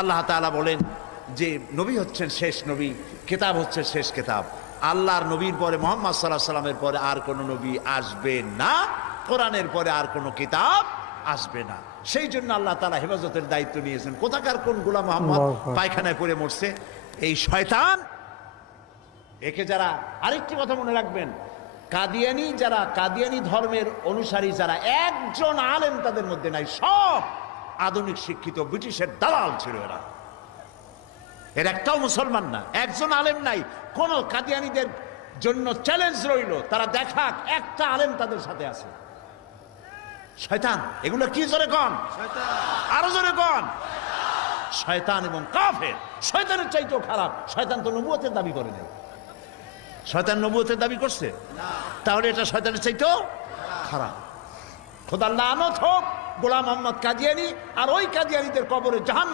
আল্লাহ তাআলা বলেন যে নবী হচ্ছেন শেষ নবী, কিতাব হচ্ছে শেষ কিতাব। আল্লাহর নবীর পরে মুহাম্মদ সাল্লাল্লাহু আলাইহি ওয়াসাল্লামের পরে আর কোনো নবী আসবে না, কোরআনের পরে আর কোনো কিতাব আসবে না। সেই জন্য আল্লাহ তাআলা হেফাজতের দায়িত্ব নিয়েছেন। কোথাকার কোন গোলাম মুহাম্মদ পায়খানায় পড়ে মরছে, এই শয়তান একে যারা, আরেকটি কথা মনে রাখবেন, কাদিয়ানি যারা, কাদিয়ানি ধর্মের অনুসারী যারা, একজন আলেম তাদের মধ্যে নাই, সব আধুনিক শিক্ষিত ব্রিটিশের দালাল ছিল এরা। এর একটাও মুসলমান না, একজন আলেম নাই। কোন কাদিয়ানিদের জন্য চ্যালেঞ্জ রইল, তারা দেখাক একটা আলেম তাদের সাথে আছে। শয়তান, এগুলো কি জোরে কন, আরো জোরে কন, শয়তান এবং কাফের। শয়তানের চাইতেও খারাপ। শয়তান তো নবুয়তের দাবি করে নাই। শয়তান নবুয়তের দাবি করছে? তাহলে এটা শয়তানের চাইতেও খারাপ। খোদার লানত হোক গোলাম মোহাম্মদ কাদিয়ানী আর ওই কাদিয়ানীদের কবরে জাহান্নাম।